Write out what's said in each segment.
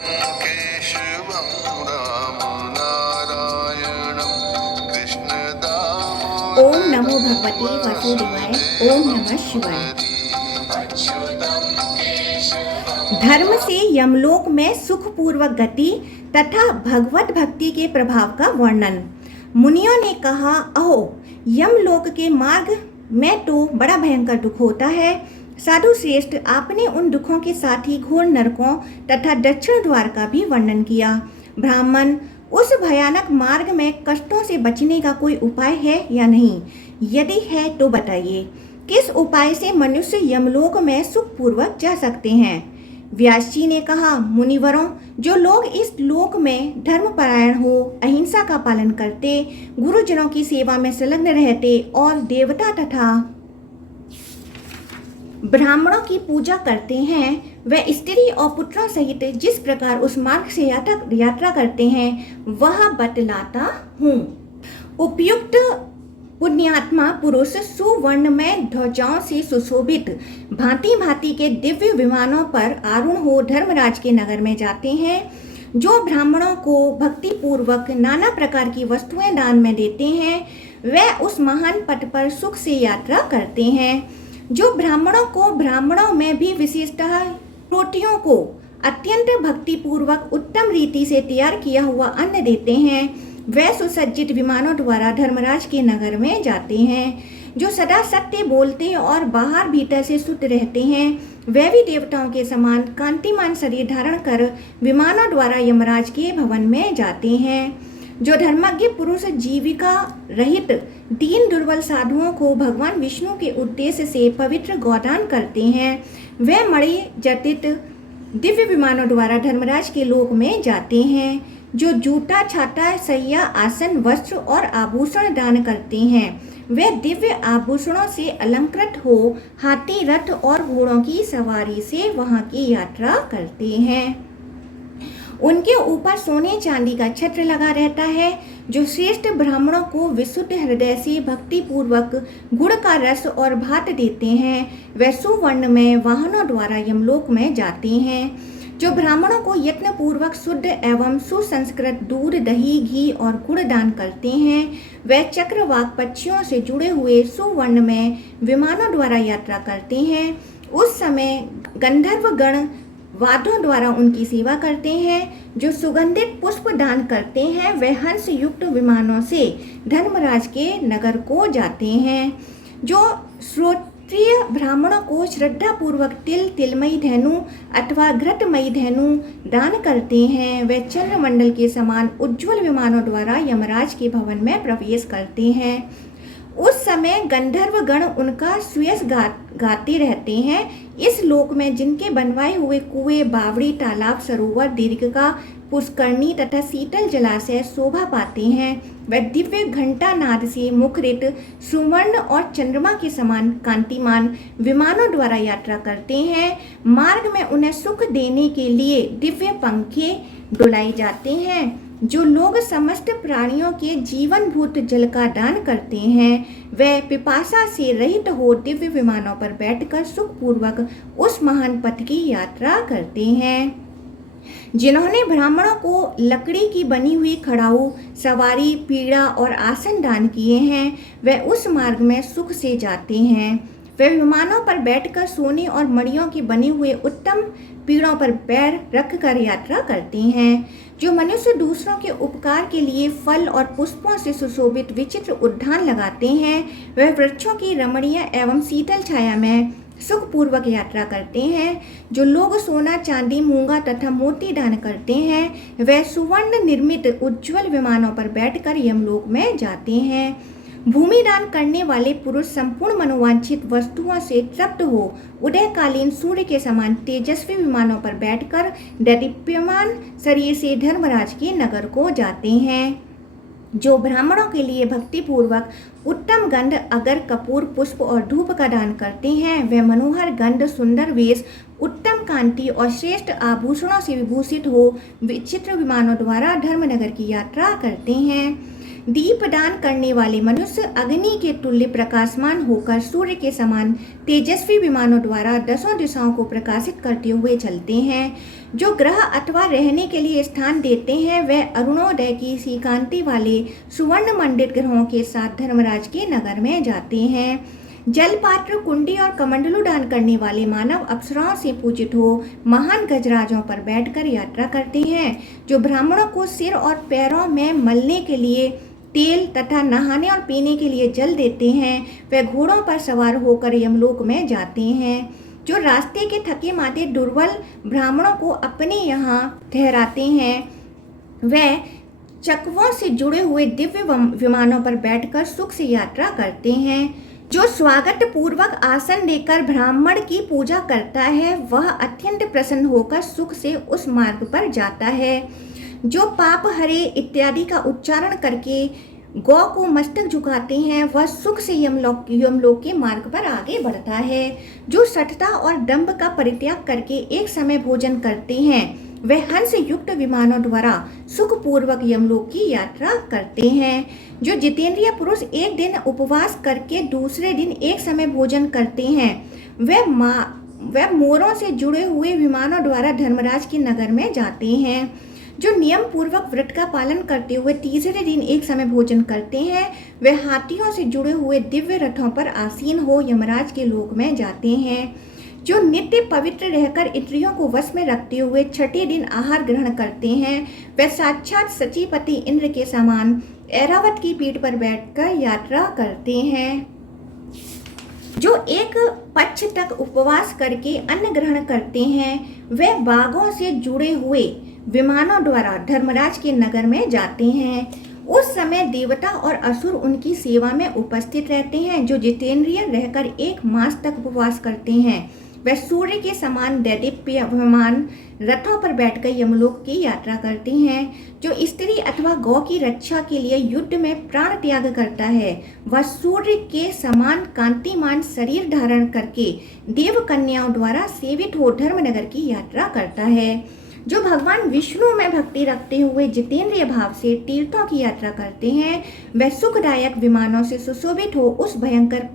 केशवं रामं नारायणं कृष्णदामोदरं ओम नमो भगवते वासुदेवाय। ओम नमः शिवाय। धर्म से यमलोक में सुखपूर्वक गति तथा भगवत भक्ति के प्रभाव का वर्णन। मुनियों ने कहा, अहो यमलोक के मार्ग में तो बड़ा भयंकर दुख होता है। साधु श्रेष्ठ, आपने उन दुखों के साथ ही घोर नरकों तथा दक्षिण द्वार का भी वर्णन किया। ब्राह्मण, उस भयानक मार्ग में कष्टों से बचने का कोई उपाय है या नहीं? यदि है तो बताइए, किस उपाय से मनुष्य यमलोक में सुखपूर्वक जा सकते हैं? व्यास जी ने कहा, मुनिवरों, जो लोग इस लोक में धर्मपरायण हो, अहिंसा का पालन करते, गुरुजनों की सेवा में संलग्न रहते और देवता तथा ब्राह्मणों की पूजा करते हैं, वे स्त्री और पुत्रों सहित जिस प्रकार उस मार्ग से यात्रा करते हैं वह बतलाता हूँ। उपयुक्त पुण्यात्मा पुरुष सुवर्ण में ध्वजाओं से सुशोभित भांति भांति के दिव्य विमानों पर आरूढ़ हो धर्मराज के नगर में जाते हैं। जो ब्राह्मणों को भक्ति पूर्वक नाना प्रकार की वस्तुएं दान में देते हैं, वे उस महान पथ पर सुख से यात्रा करते हैं। जो ब्राह्मणों को ब्राह्मणों में भी विशेषतः रोटियों को अत्यंत भक्ति पूर्वक उत्तम रीति से तैयार किया हुआ अन्न देते हैं, वे सुसज्जित विमानों द्वारा धर्मराज के नगर में जाते हैं। जो सदा सत्य बोलते और बाहर भीतर से शुद्ध रहते हैं, वे भी देवताओं के समान कांतिमान शरीर धारण कर विमानों द्वारा यमराज के भवन में जाते हैं। जो धर्मज्ञ पुरुष जीविका रहित दीन दुर्बल साधुओं को भगवान विष्णु के उद्देश्य से पवित्र गोदान करते हैं, वे मणि जटित दिव्य विमानों द्वारा धर्मराज के लोक में जाते हैं। जो जूता, छाता, सैया, आसन, वस्त्र और आभूषण दान करते हैं, वे दिव्य आभूषणों से अलंकृत हो हाथी, रथ और घोड़ों की सवारी से वहां की यात्रा करते हैं। उनके ऊपर सोने चांदी का छत्र लगा रहता है। जो श्रेष्ठ ब्राह्मणों को विशुद्ध हृदय से भक्ति पूर्वक गुड़ का रस और भात देते हैं, वे सुवर्ण में वाहनों द्वारा यमलोक में जाते हैं। जो ब्राह्मणों को यत्न पूर्वक शुद्ध एवं सुसंस्कृत दूध, दही, घी और गुड़ दान करते हैं, वे चक्रवाक पक्षियों से जुड़े हुए सुवर्ण में विमानों द्वारा यात्रा करते हैं। उस समय गंधर्व गण वाद्यों द्वारा उनकी सेवा करते हैं। जो सुगंधित पुष्प दान करते हैं, वे हंस युक्त विमानों से धर्मराज के नगर को जाते हैं। जो श्रोत्रिय ब्राह्मणों को श्रद्धा पूर्वक तिल, तिलमयी धेनु अथवा घृतमयी धेनु दान करते हैं, वे चंद्रमंडल के समान उज्ज्वल विमानों द्वारा यमराज के भवन में प्रवेश करते हैं। उस समय गंधर्व गण उनका सुयश गाते रहते हैं। इस लोक में जिनके बनवाए हुए कुएं, बावड़ी, तालाब, सरोवर, दीर्घिका, पुष्करणी तथा शीतल जलाशय शोभा पाते हैं, वे दिव्य घंटा नाद से मुखरित सुवर्ण और चंद्रमा के समान कांतिमान विमानों द्वारा यात्रा करते हैं। मार्ग में उन्हें सुख देने के लिए दिव्य पंखे डुलाए जाते हैं। जो लोग समस्त प्राणियों के जीवनभूत जल का दान करते हैं, वे पिपासा से रहित हो दिव्य विमानों पर बैठकर सुखपूर्वक उस महान पथ की यात्रा करते हैं। जिन्होंने ब्राह्मणों को लकड़ी की बनी हुई खड़ाऊ, सवारी, पीड़ा और आसन दान किए हैं, वे उस मार्ग में सुख से जाते हैं। वे विमानों पर बैठकर सोने और मणियों के बने हुए उत्तम पीड़ों पर पैर रखकर यात्रा करते हैं। जो मनुष्य दूसरों के उपकार के लिए फल और पुष्पों से सुशोभित विचित्र उद्यान लगाते हैं, वे वृक्षों की रमणीय एवं शीतल छाया में सुखपूर्वक यात्रा करते हैं। जो लोग सोना, चांदी, मूंगा तथा मोती दान करते हैं, वे सुवर्ण निर्मित उज्ज्वल विमानों पर बैठकर यमलोक में जाते हैं। भूमि दान करने वाले पुरुष संपूर्ण मनोवांछित वस्तुओं से तृप्त हो उदयकालीन सूर्य के समान तेजस्वी विमानों पर बैठकर दैदीप्यमान शरीर से धर्मराज के नगर को जाते हैं। जो ब्राह्मणों के लिए भक्ति पूर्वक उत्तम गंध, अगर, कपूर, पुष्प और धूप का दान करते हैं, वे मनोहर गंध, सुंदर वेश, उत्तम कांति और श्रेष्ठ आभूषणों से विभूषित हो विचित्र विमानों द्वारा धर्मनगर की यात्रा करते हैं। दीपदान करने वाले मनुष्य अग्नि के तुल्य प्रकाशमान होकर सूर्य के समान तेजस्वी विमानों द्वारा दसों दिशाओं को प्रकाशित करते हुए चलते हैं। जो ग्रह अथवा रहने के लिए स्थान देते हैं वे अरुणोदय की सी कांति वाले सुवर्ण मंडित ग्रहों के साथ धर्मराज के नगर में जाते हैं। जलपात्र, कुंडी और कमंडलू दान करने वाले मानव अप्सराओं से पूजित हो महान गजराजों पर बैठकर यात्रा करते हैं। जो ब्राह्मणों को सिर और पैरों में मलने के लिए तेल तथा नहाने और पीने के लिए जल देते हैं, वे घोड़ों पर सवार होकर यमलोक में जाते हैं। जो रास्ते के थके मादे दुर्बल ब्राह्मणों को अपने यहाँ ठहराते हैं, वे चकवों से जुड़े हुए दिव्य विमानों पर बैठकर सुख से यात्रा करते हैं। जो स्वागत पूर्वक आसन देकर ब्राह्मण की पूजा करता है वह अत्यंत प्रसन्न होकर सुख से उस मार्ग पर जाता है। जो पाप हरे इत्यादि का उच्चारण करके गौ को मस्तक झुकाते हैं वह सुख से यमलोक के मार्ग पर आगे बढ़ता है। जो सठता और दंभ का परित्याग करके एक समय भोजन करते हैं वे हंस युक्त विमानों द्वारा सुखपूर्वक यमलोक की यात्रा करते हैं। जो जितेंद्रिय पुरुष एक दिन उपवास करके दूसरे दिन एक समय भोजन करते हैं वे मोरों से जुड़े हुए विमानों द्वारा धर्मराज के नगर में जाते हैं। जो नियम पूर्वक व्रत का पालन करते हुए तीसरे दिन एक समय भोजन करते हैं वे हाथियों से जुड़े हुए दिव्य रथों पर आसीन हो यमराज के लोक में जाते हैं। जो नित्य पवित्र रहकर इंद्रियों को वश में रखते हुए छठे दिन आहार ग्रहण करते हैं वे साक्षात सचीपति इंद्र के समान ऐरावत की पीठ पर बैठकर यात्रा करते हैं। जो एक पक्ष तक उपवास करके अन्न ग्रहण करते हैं वे बाघों से जुड़े हुए विमानों द्वारा धर्मराज के नगर में जाते हैं। उस समय देवता और असुर उनकी सेवा में उपस्थित रहते हैं। जो जितेंद्रिय रहकर एक मास तक उपवास करते हैं वह सूर्य के समान दैदीप्यमान रथों पर बैठकर यमलोक की यात्रा करते हैं। जो स्त्री अथवा गौ की रक्षा के लिए युद्ध में प्राण त्याग करता है वह सूर्य के समान कांतिमान शरीर धारण करके देव कन्याओं द्वारा सेवित हो धर्मनगर की यात्रा करता है। जो भगवान विष्णु में भक्ति रखते हुए जितेंद्रिय भाव से तीर्थों की यात्रा करते हैं वह सुखदायक विमानों से सुशोभित हो उस भयंकर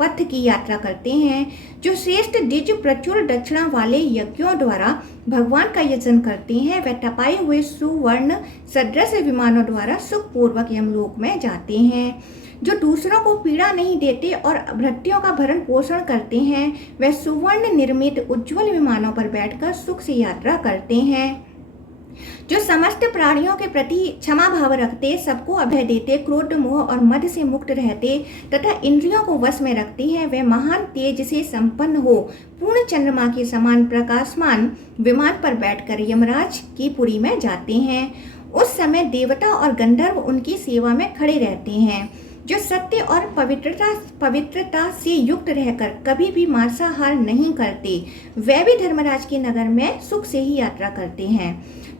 पथ की यात्रा करते हैं। जो श्रेष्ठ द्विज प्रचुर दक्षिणा वाले यज्ञों द्वारा भगवान का यजन करते हैं वे तपाए हुए सुवर्ण सदृश विमानों द्वारा सुखपूर्वक यमलोक में जाते हैं। जो दूसरों को पीड़ा नहीं देते और भृत्यों का भरण पोषण करते हैं वे सुवर्ण निर्मित उज्ज्वल विमानों पर बैठकर सुख से यात्रा करते हैं। जो समस्त प्राणियों के प्रति क्षमा भाव रखते, सबको अभय देते, क्रोध मोह और मद से मुक्त रहते तथा इंद्रियों को वश में रखते हैं वे महान तेज से संपन्न हो पूर्ण चंद्रमा के समान प्रकाशमान विमान पर बैठकर यमराज की पुरी में जाते हैं। उस समय देवता और गंधर्व उनकी सेवा में खड़े रहते हैं। जो सत्य और पवित्रता से युक्त रहकर कभी भी मांसाहार नहीं करते वे भी धर्मराज के नगर में सुख से ही यात्रा करते हैं।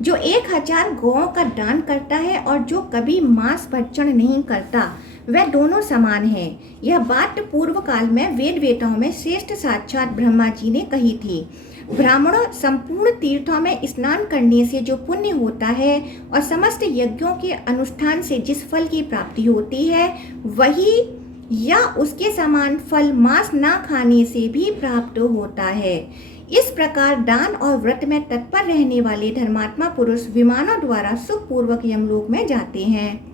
जो 1000 गौओं का दान करता है और जो कभी मांस भक्षण नहीं करता वह दोनों समान है। यह बात पूर्व काल में वेद वेताओं में श्रेष्ठ साक्षात ब्रह्मा जी ने कही थी। ब्राह्मणों संपूर्ण तीर्थों में स्नान करने से जो पुण्य होता है और समस्त यज्ञों के अनुष्ठान से जिस फल की प्राप्ति होती है वही या उसके समान फल मांस ना खाने से भी प्राप्त होता है। इस प्रकार दान और व्रत में तत्पर रहने वाले धर्मात्मा पुरुष विमानों द्वारा सुखपूर्वक यमलोक में जाते हैं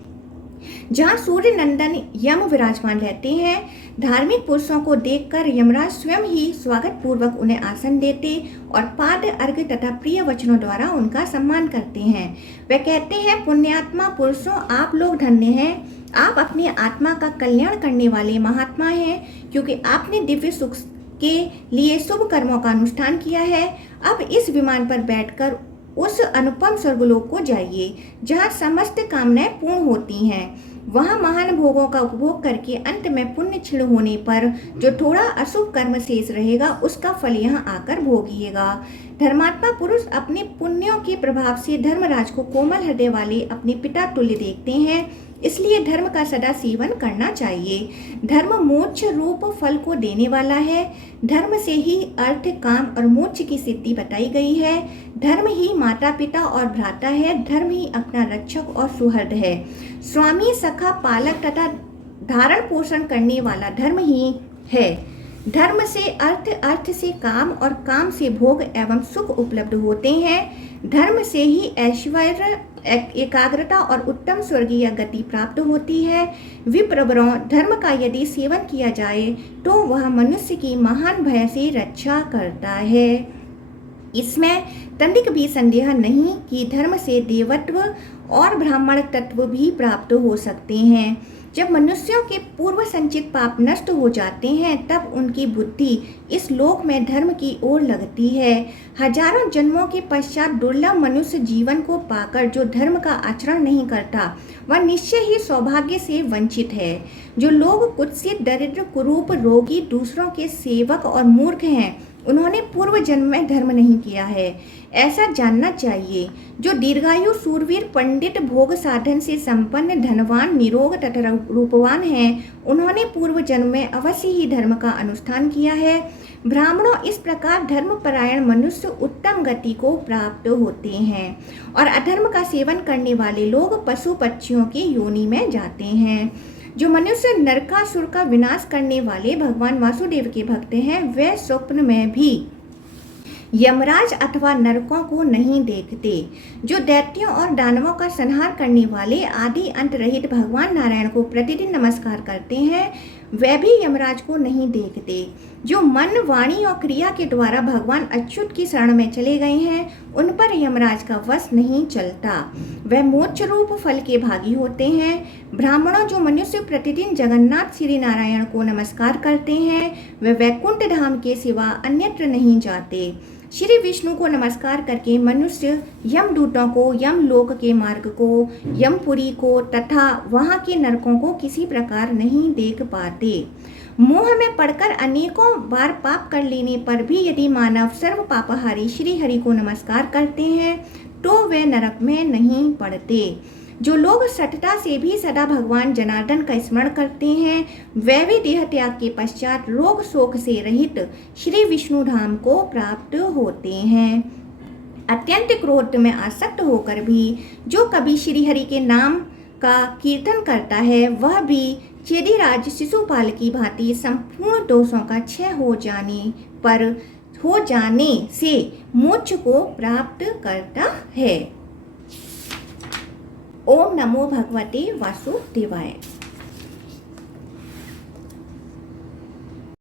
जहाँ सूर्य नंदन यम विराजमान रहते हैं। धार्मिक पुरुषों को देखकर यमराज स्वयं ही स्वागत पूर्वक उन्हें आसन देते और पाद अर्घ तथा प्रिय वचनों द्वारा उनका सम्मान करते हैं। वे कहते हैं, पुण्यात्मा पुरुषों आप लोग धन्य हैं, आप अपनी आत्मा का कल्याण करने वाले महात्मा हैं क्योंकि आपने दिव्य सुख के लिए शुभ कर्मों का अनुष्ठान किया है। अब इस विमान पर बैठकर उस अनुपम स्वर्गलोक को जाइए जहाँ समस्त कामनाएं पूर्ण होती हैं। वहाँ महान भोगों का उपभोग करके अंत में पुण्य क्षीण होने पर जो थोड़ा अशुभ कर्म शेष रहेगा उसका फल यहाँ आकर भोगिएगा। धर्मात्मा पुरुष अपने पुण्यों के प्रभाव से धर्मराज को कोमल हृदय वाले अपने पिता तुल्य देखते हैं, इसलिए धर्म का सदा सेवन करना चाहिए। धर्म मोक्ष रूप फल को देने वाला है। धर्म से ही अर्थ काम और मोक्ष की सिद्धि बताई गई है। धर्म ही माता पिता और भ्राता है। धर्म ही अपना रक्षक और सुहृद है। स्वामी सखा पालक तथा धारण पोषण करने वाला धर्म ही है। धर्म से अर्थ, अर्थ से काम और काम से भोग एवं सुख उपलब्ध होते हैं। धर्म से ही ऐश्वर्य, एकाग्रता और उत्तम स्वर्गीय गति प्राप्त होती है। विप्रवरों, धर्म का यदि सेवन किया जाए तो वह मनुष्य की महान भय से रक्षा करता है। इसमें तनिक भी संदेह नहीं कि धर्म से देवत्व और ब्राह्मण तत्व भी प्राप्त हो सकते हैं। जब मनुष्यों के पूर्व संचित पाप नष्ट हो जाते हैं तब उनकी बुद्धि इस लोक में धर्म की ओर लगती है। हजारों जन्मों के पश्चात दुर्लभ मनुष्य जीवन को पाकर जो धर्म का आचरण नहीं करता वह निश्चय ही सौभाग्य से वंचित है। जो लोग कुत्सित, दरिद्र, कुरूप, रोगी, दूसरों के सेवक और मूर्ख हैं, उन्होंने पूर्व जन्म में धर्म नहीं किया है, ऐसा जानना चाहिए। जो दीर्घायु, सूरवीर, पंडित, भोग साधन से संपन्न, धनवान, निरोग तथा रूपवान हैं, उन्होंने पूर्व जन्म में अवश्य ही धर्म का अनुष्ठान किया है। ब्राह्मणों, इस प्रकार धर्मपरायण मनुष्य उत्तम गति को प्राप्त होते हैं और अधर्म का सेवन करने वाले लोग पशु पक्षियों की योनि में जाते हैं। जो मनुष्य नरकासुर का विनाश करने वाले भगवान वासुदेव के भक्त हैं, वे स्वप्न में भी यमराज अथवा नरकों को नहीं देखते। जो दैत्यों और दानवों का संहार करने वाले आदि अंत रहित भगवान नारायण को प्रतिदिन नमस्कार करते हैं, वे भी यमराज को नहीं देखते। जो मन, वाणी और क्रिया के द्वारा भगवान अच्युत की शरण में चले गए हैं, उन पर यमराज का वश नहीं चलता। वे मोक्ष रूप फल के भागी होते हैं। ब्राह्मणों, जो मनुष्य प्रतिदिन जगन्नाथ श्री नारायण को नमस्कार करते हैं, वे वैकुंठ धाम के सिवा अन्यत्र नहीं जाते। श्री विष्णु को नमस्कार करके मनुष्य यमदूतों को, यमलोक के मार्ग को, यमपुरी को तथा वहाँ के नरकों को किसी प्रकार नहीं देख पाते। मोह में पड़कर अनेकों बार पाप कर लेने पर भी यदि मानव सर्व पापहारी श्री हरि को नमस्कार करते हैं तो वे नरक में नहीं पड़ते। जो लोग सतता से भी सदा भगवान जनार्दन का स्मरण करते हैं, वे भी देह त्याग के पश्चात रोग शोक से रहित श्री विष्णु धाम को प्राप्त होते हैं। अत्यंत क्रोध में आसक्त होकर भी जो कभी श्री हरि के नाम का कीर्तन करता है, वह भी चेदीराज शिशुपाल की भांति संपूर्ण दोषों का क्षय हो जाने से मोक्ष को प्राप्त करता है। ओम नमो भगवते वासुदेवाय।